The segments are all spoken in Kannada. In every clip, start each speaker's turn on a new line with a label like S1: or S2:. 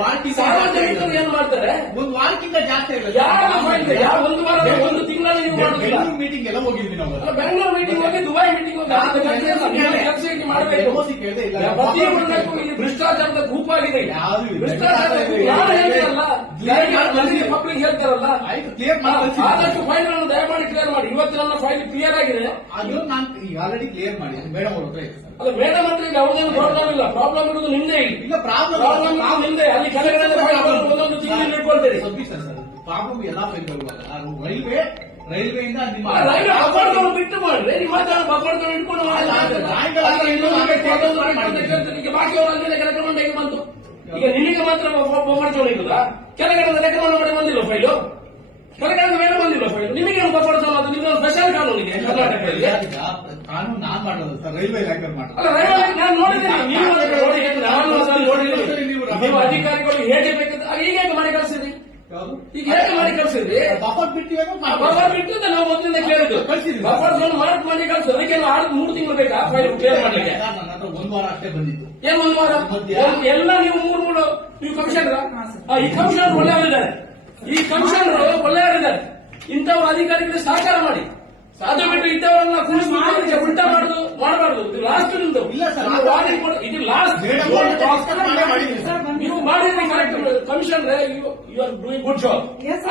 S1: ಜಾಸ್ತಿ
S2: ಏನ್ ಮಾಡ್ತಾರೆ?
S1: ಒಂದು ವಾರಕ್ಕಿಂತ ಜಾಸ್ತಿ
S2: ಫೈಲ್ ಯಾವ ಒಂದು ವಾರ ಒಂದು ತಿಂಗಳಲ್ಲಿ ನೀವು ಮಾಡುದಿಲ್ಲ?
S1: ಬೆಂಗಳೂರು ಮೀಟಿಂಗ್ ಎಲ್ಲ ಹೋಗಿದ್ವಿ ನಾವು.
S2: ಬೆಂಗಳೂರು ಮೀಟಿಂಗ್ ಹೋಗಿ ದುಬೈ ಮೀಟಿಂಗ್ ಹೋಗಿ ಮಾಡಬೇಕು.
S1: ಇಲ್ಲ.
S2: ಪ್ರತಿಯೊಂದಕ್ಕೂ ಇಲ್ಲಿ ಭ್ರಷ್ಟಾಚಾರದ ಕೂಪಾಗಿದೆ ಈಗ. ಭ್ರಷ್ಟಾಚಾರದ ಹೇಳ್ತಾರಲ್ಲ?
S1: ಆಯ್ತು ಕ್ಲಿಯರ್ ಮಾಡಿ
S2: ಆದಷ್ಟು ಫೈಲ್ ಅನ್ನು ದಯಮಾಡಿ ಕ್ಲಿಯರ್ ಮಾಡಿ. ಇವತ್ತು ನನ್ನ ಫೈಲ್ ಕ್ಲಿಯರ್ ಆಗಿದೆ.
S1: ಅದು ನಾನು ಈಗ ಆಲ್ರೆಡಿ ಕ್ಲಿಯರ್ ಮಾಡಿ. ಮೇಡಮ್ ಅವ್ರ ಹತ್ರ ಇದೆ ಸರ್.
S2: ಅಲ್ಲ ಮೇಡಮ್ ಹತ್ರ ಯಾವುದೇ ಪ್ರಾಬ್ಲಮ್ ಇಲ್ಲ. ಪ್ರಾಬ್ಲಮ್ ಇರುವುದು ನಿಂದೆ ಇಲ್ಲ.
S1: ಪ್ರಾಬ್ಲಮ್
S2: ಪ್ರಾಬ್ಲಮ್ ಇರುವುದು ಅಲ್ಲಿ ಫೈಲ್ ಒಂದೊಂದು ತಿಂಗಳು ಇಟ್ಕೊಳ್ತೀರಿ.
S1: ಸಬ್ಮಿಷನ್ ಸರ್ ಪ್ರಾಬ್ಲಮ್ ಎಲ್ಲ ಫೈಲ್ ರೈಲ್ವೆ ರೈಲ್ವೆಯಿಂದ ನಿಮ್ಮ
S2: ಬಫರ್ಗಳು ಬಿಟ್ಟು ಮಾಡ್ರಿ. ನಿಮ್ಮ ಬಫರ್ಗಳು ಇಟ್ಕೊಂಡು ಬಾಕಿಯವರು ಆಗಿ ಬಂತು? ಈಗ ನಿನಗೆ ಮಾತ್ರ ಜೋನ್ ಇರುದಾ? ಕೆಳಗಡೆ ಲೆಕ್ಕವನ್ನು ಮಾಡಿ ಬಂದಿಲ್ಲ ಫೈಲು ಕೆಳಗಡೆ ಮೇಲೆ ಬಂದಿಲ್ಲ ಫೈಲು ನಿಮಗೆ ಒಂದು ಜೋನ್ ಅದು ನಿಮಗೆ ಸ್ಪೆಷಲ್ ಕಾನೂನಿಗೆ ಕರ್ನಾಟಕದಲ್ಲಿ.
S1: ಕಾನೂನು ನಾನ್ ಮಾಡೋದು ಸರ್ ರೈಲ್ವೆ ಇಲಾಖೆ ಮಾಡೋದು
S2: ನಾನು ನೋಡಿದ್ದೀನಿ ನೀವು ನಾನು ನೋಡಿದ್ದೀನಿ. ನೀವು ಅಧಿಕಾರಿಗಳು ಹೇಗೆ ಬೇಕಂತ ಅದು ಈಗ ಹೇಗೆ ಮಾಡಿ ಕಳಿಸಿದ್ರಿ ಈಗ ಹೇಗೆ ಮಾಡಿ ಕಳಿಸಿದ್ರಿ
S1: ಬಫರ್ ಬಿಟ್ಟು.
S2: ಬಫರ್ ಬಿಟ್ಟು ನಾವು ಮೊದಲಿಂದ ಕೇಳಿದ್ದು.
S1: ಕಳ್ಸಿದ್ದೀವಿ.
S2: ಬಫರ್ ಜೋನ್ ಮಾರ್ಕ್ ಮಾಡಿ ಕಳಿಸು ಅದಕ್ಕೆ ಆರು ಮೂರು ತಿಂಗಳು ಬೇಕಾ ಫೈಲ್ ಕ್ಲಿಯರ್ ಮಾಡ್ಲಿಕ್ಕೆ?
S1: ಒಂದು ವಾರ ಅಷ್ಟೇ ಬಂದಿತ್ತು.
S2: ಏನ್ ಒಂದು ವಾರ? ಎಲ್ಲ ನೀವು ನೀವು ಕಮಿಷನರ್ ಈ ಕಮಿಷನರ್ ಒಳ್ಳೆಯವರಿದ್ದಾರೆ. ಈ ಕಮಿಷನರ್ ಒಳ್ಳೆಯವರಿದ್ದಾರೆ. ಇಂಥವ್ರ ಅಧಿಕಾರಿಗಳಿಗೆ ಸಹಕಾರ ಮಾಡಿ. ಸಾಧ್ಯ ಬಿಟ್ಟು ಇಂಥವರನ್ನ ಕುಣಿಸ್ಬಿಟ್ಟು ಉಲ್ಟಾ ಮಾಡುದು ಮಾಡಬಾರ್ದು. ಇದು ಲಾಸ್ಟ್ ನಿಮ್ದು. ಇದು ಲಾಸ್ಟ್ ನೀವು ಮಾಡಿದ್ರೆ. Correct commissioner you are doing good job.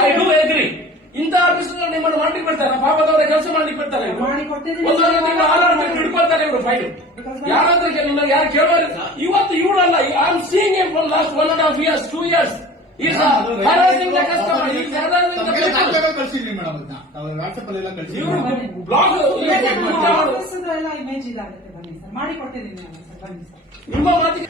S2: I do agree ಇಂಥ ಆಫೀಸರ್ ನಿಮ್ಮನ್ನು ಮಾಡಿ ಬಿಡ್ತಾರೆ. ಪಾಪದವರ ಕೆಲಸ ಮಾಡ್ಲಿಕ್ಕೆ ಬಿಡ್ತಾರೆ. ಒಂದೊಂದು ತಿಂಗಳು ಇವರು ಫೈಲ್ ಯಾರಾದ್ರೂ ಯಾರು ಕೇಳೋರು ಇವತ್ತು ಇವಳಲ್ಲ I seeing am from last one and half years two years is
S1: ಅದು
S2: ಹರಾಸಿಂಗ್ ದ ಕಸ್ಟಮರ್ ಈಸ್
S1: ತಮ್ಗೆಲ್ಲ ದಾಖಲೆಗಳು ಕಳ್ಸಿದ್ವಿ ಮೇಡಮ್ ಅದನ್ನ ನಾವು ವಾಟ್ಸ್ಆಪ್ ಅಲ್ಲೆಲ್ಲ
S2: ಇವರು ಬ್ಲಾಗ್
S3: ಆಫೀಸದ್ದು ಎಲ್ಲ ಇಮೇಜ್ ಇದಾಗುತ್ತೆ ಬನ್ನಿ ಸರ್. ಮಾಡಿ ಕೊಟ್ಟಿದ್ದೀನಿ ನಾನು ಸರ್. ಬನ್ನಿ ಸರ್.
S2: ನಿಮ್ಮ ಮಾತಿಗೆ